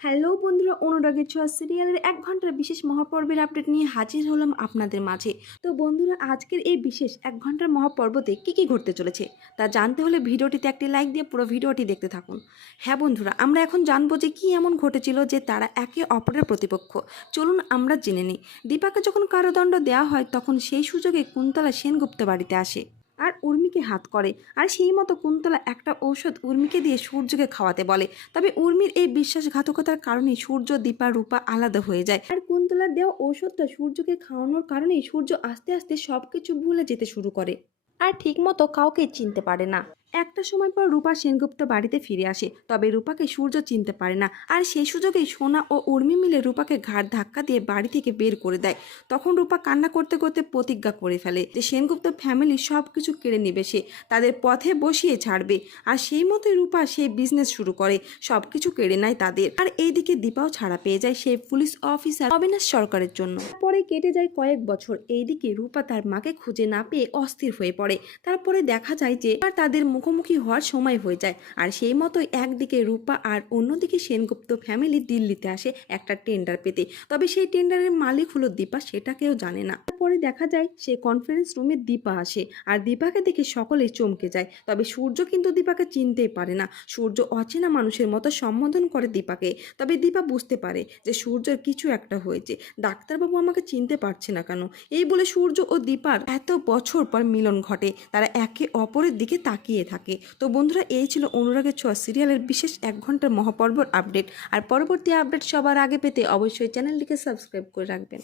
Hello বন্ধুরা, অনুরাগের ছোঁয়া সিরিয়ালের ১ ঘন্টার বিশেষ মহাপর্বের আপডেট নিয়ে হাজির হলাম আপনাদের মাঝে। তো বন্ধুরা, আজকের এই বিশেষ ১ ঘন্টার মহাপর্বতে কী ঘটতে চলেছে তা জানতে হলে ভিডিওটিতে একটি লাইক দিয়ে পুরো ভিডিওটি দেখতে থাকুন। হ্যাঁ বন্ধুরা, আমরা এখন জানবো যে কী এমন ঘটেছিল যে তারা একে অপরের প্রতিপক্ষ। চলুন আমরা জেনে নিই। দীপাকে যখন কারাদণ্ড দেওয়া হয় তখন সেই সুযোগে কুন্তলা সেনগুপ্ত বাড়িতে আসে আর উর্মিকে হাত করে। আর সেই মতো কুন্তলা একটা ঔষধ উর্মিকে দিয়ে সূর্যকে খাওয়াতে বলে। তবে উর্মির এই বিশ্বাসঘাতকতার কারণে সূর্য, দীপা, রূপা আলাদা হয়ে যায়। আর কুন্তলার দেওয়া ঔষধটা সূর্যকে খাওয়ানোর কারণেই সূর্য আস্তে আস্তে সবকিছু ভুলে যেতে শুরু করে আর ঠিকমতো কাউকে চিনতে পারে না। একটা সময় পর রূপা সেনগুপ্ত বাড়িতে ফিরে আসে, তবে রূপাকে সূর্য চিনতে পারে না। আর সেই সুযোগেই সোনা ও উর্মি মিলে রূপাকে ঘাড় ধাক্কা দিয়ে বাড়ি থেকে বের করে দেয়। তখন রূপা কান্না করতে করতে প্রতিজ্ঞা করে ফেলে যে সেনগুপ্ত ফ্যামিলি সব কিছু কেড়ে নেবে, সে তাদের পথে বসিয়ে ছাড়বে। আর সেই মতোই রূপা সেই বিজনেস শুরু করে, সব কিছু কেড়ে নেয় তাদের। আর এইদিকে দীপাও ছাড়া পেয়ে যায় সেই পুলিশ অফিসার অবিনাশ সরকারের জন্য। পরে কেটে যায় কয়েক বছর। এইদিকে রূপা তার মাকে খুঁজে না পেয়ে অস্থির হয়ে পড়ে। তারপরে দেখা যায় যে আর তাদের মুখোমুখি হওয়ার সময় হয়ে যায়। আর সেই মতোই একদিকে রূপা আর অন্যদিকে সেনগুপ্ত ফ্যামিলি দিল্লিতে আসে একটা টেন্ডার পেতে। তবে সেই টেন্ডারের মালিক হলো দীপা, সেটা কেউ জানে না। তারপরে দেখা যায় সে কনফারেন্স রুমে দীপা আসে আর দীপাকে দেখে সকলেই চমকে যায়। তবে সূর্য কিন্তু দীপাকে চিনতেই পারে না। সূর্য অচেনা মানুষের মতো সম্বোধন করে দীপাকে। তবে দীপা বুঝতে পারে যে সূর্যের কিছু একটা হয়েছে। ডাক্তারবাবু আমাকে চিনতে পারছে না কেন? এই বলে সূর্য ও দীপার এত বছর পর মিলন ঘটে। তারা একে অপরের দিকে তাকিয়ে থাকে। তো বন্ধুরা, এই ছিল অনুরাগের ছোঁয়া সিরিয়ালের বিশেষ ১ ঘন্টার মহাপর্বর আপডেট। আর পরবর্তী আপডেট সবার আগে পেতে অবশ্যই চ্যানেলটিকে সাবস্ক্রাইব করে রাখবেন।